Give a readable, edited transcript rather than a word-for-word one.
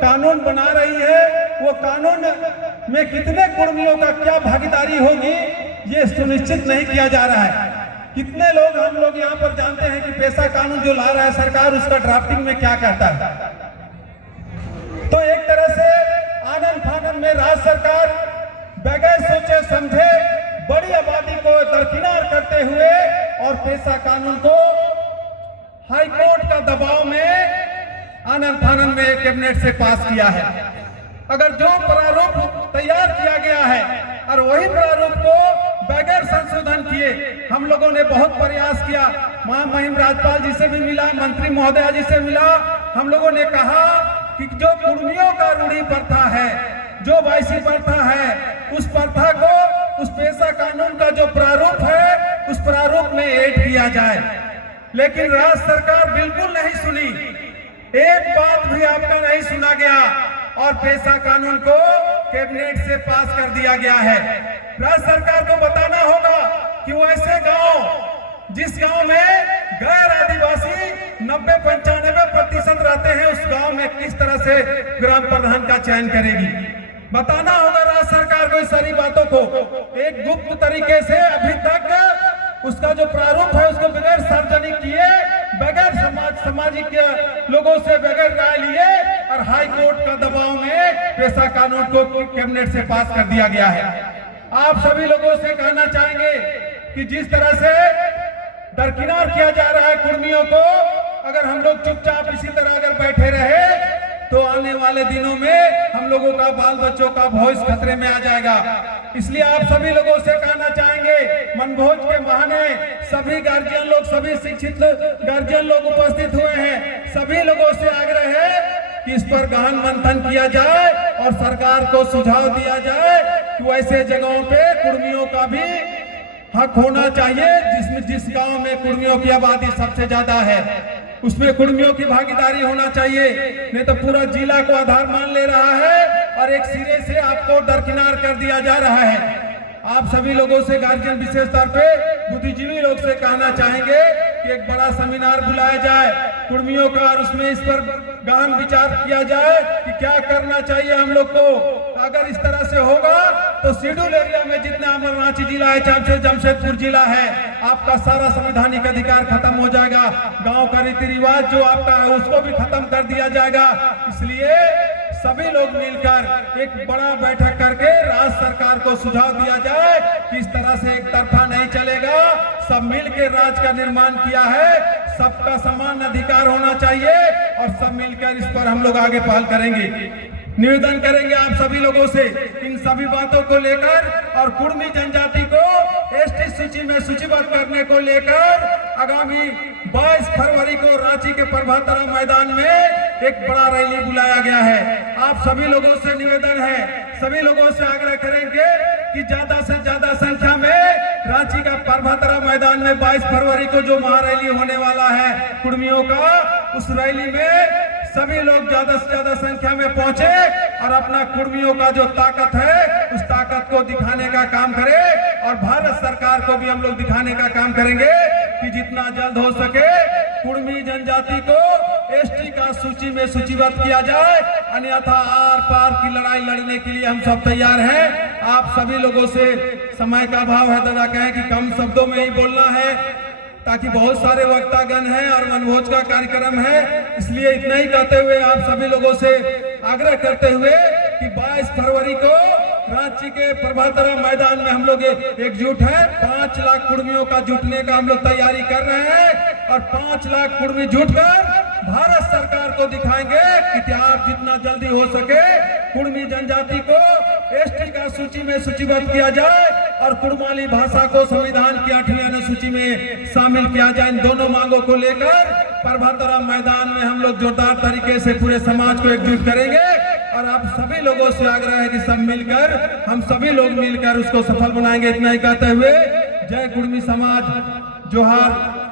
कानून बना रही है वो कानून में कितने कुर्मियों का क्या भागीदारी होगी ये सुनिश्चित नहीं किया जा रहा है। कितने लोग हम लोग यहाँ पर जानते हैं कि पेशा कानून जो ला रहा है सरकार उसका ड्राफ्टिंग में क्या कहता है। तो एक तरह से आनन फानन में राज्य सरकार बगैर सोचे समझे बड़ी आबादी को दरकिनार करते हुए और पेशा कानून को हाईकोर्ट का दबाव में आनन फानन में कैबिनेट से पास किया है। अगर जो प्रारूप तैयार किया गया है और वही प्रारूप को बगैर संशोधन किए हम लोगों ने बहुत प्रयास किया, महामहिम राज्यपाल जी से भी मिला, मंत्री महोदया जी से मिला, हम लोगों ने कहा कि जो कुर्मियों का रूढ़ी प्रथा है, जो वैसी प्रथा है, उस प्रथा को उस पेशा कानून का जो प्रारूप है उस प्रारूप में ऐड किया जाए। लेकिन राज्य सरकार बिल्कुल नहीं सुनी, एक बात भी आपका नहीं सुना गया और पेशा कानून को कैबिनेट से पास कर दिया गया है। राज्य सरकार को बताना होगा कि वो ऐसे गांव जिस गांव में गैर आदिवासी 90-95% रहते हैं उस गांव में किस तरह से ग्राम प्रधान का चयन करेगी। बताना होगा राज्य सरकार को इस सारी बातों को। एक गुप्त तरीके से अभी तक उसका जो प्रारूप है उसको बगैर सार्वजनिक किए, बगैर सामाजिक लोगों से बगैर राय लिए और हाई कोर्ट का दबाव में पेशा कानून को कैबिनेट से पास कर दिया गया है। आप सभी लोगों से कहना चाहेंगे कि जिस तरह से दरकिनार किया जा रहा है कुर्मियों को, अगर हम लोग चुपचाप इसी तरह अगर बैठे रहे तो आने वाले दिनों में हम लोगों का बाल बच्चों का भविष्य खतरे में आ जाएगा। इसलिए आप सभी लोगों से कहना चाहेंगे, मनभोज के बहाने सभी गार्जियन लोग, सभी शिक्षित गार्जियन लोग उपस्थित हुए हैं, सभी लोगों से आग्रह है कि इस पर गहन मंथन किया जाए और सरकार को सुझाव दिया जाए कि वैसे जगहों पे कुर्मियों का भी हक होना चाहिए जिस गांव में कुर्मियों की आबादी सबसे ज्यादा है उसमें कुर्मियों की भागीदारी होना चाहिए। नहीं तो पूरा जिला को आधार मान ले रहा है और एक सिरे से आपको दरकिनार कर दिया जा रहा है। आप सभी लोगों से, गार्जियन विशेष तौर पे बुद्धिजीवी लोग से कहना चाहेंगे कि एक बड़ा सेमिनार बुलाया जाए कुर्मियों का और उसमें इस पर गहन विचार किया जाए कि क्या करना चाहिए हम लोग को। अगर इस तरह से होगा तो शेड्यूल एरिया में जितना रांची जिला है, जमशेदपुर जिला है, आपका सारा संवैधानिक अधिकार खत्म हो जाएगा। गांव का रीति रिवाज जो आपका है उसको भी खत्म कर दिया जाएगा। इसलिए सभी लोग मिलकर एक बड़ा बैठक करके राज्य सरकार को सुझाव दिया जाए कि इस तरह से एक तरफा नहीं चलेगा, सब मिलकर राज्य का निर्माण किया है, सबका समान अधिकार होना चाहिए और सब मिलकर इस पर हम लोग आगे पहल करेंगे। निवेदन करेंगे आप सभी लोगों से इन सभी बातों को लेकर और कुर्मी जनजाति को एसटी सूची में सूचीबद्ध करने को लेकर आगामी 22 फरवरी को रांची के प्रभातरा मैदान में एक बड़ा रैली बुलाया गया है। आप सभी लोगों से निवेदन है, सभी लोगों से आग्रह करेंगे कि ज्यादा से ज्यादा संख्या में रांची का प्रभातरा मैदान में 22 फरवरी को जो महारैली होने वाला है कुर्मियों का, उस रैली में सभी लोग ज्यादा से ज्यादा संख्या में पहुंचे और अपना कुर्मियों का जो ताकत है उस ताकत को दिखाने का काम करें और भारत सरकार को भी हम लोग दिखाने का काम करेंगे कि जितना जल्द हो सके कुर्मी जनजाति को एसटी का सूची में सूचीबद्ध किया जाए, अन्यथा आर पार की लड़ाई लड़ने के लिए हम सब तैयार हैं। आप सभी लोगों से, समय का अभाव है दादा, कहें कि कम शब्दों में ही बोलना है ताकि बहुत सारे वक्तागण हैं और मनभोज का कार्यक्रम है, इसलिए इतना ही कहते हुए आप सभी लोगों से आग्रह करते हुए कि 22 फरवरी को रांची के प्रभातरा मैदान में हम लोग एकजुट है। 5 लाख कुर्मियों का जुटने का हम लोग तैयारी कर रहे हैं और 5 लाख कुर्मी जुटकर भारत सरकार को दिखाएंगे कि आप जितना जल्दी हो सके कुर्मी जनजाति को एसटी का सूची में सूचीबद्ध किया जाए और कुर्माली भाषा को संविधान की 8वीं अनुसूची में शामिल किया जाए। इन दोनों मांगों को लेकर प्रभातरा मैदान में हम लोग जोरदार तरीके से पूरे समाज को एकजुट करेंगे और आप सभी लोगों से आग्रह है कि सब मिलकर, हम सभी लोग मिलकर उसको सफल बनाएंगे। इतना ही कहते हुए जय कुर्मी समाज, जोहार।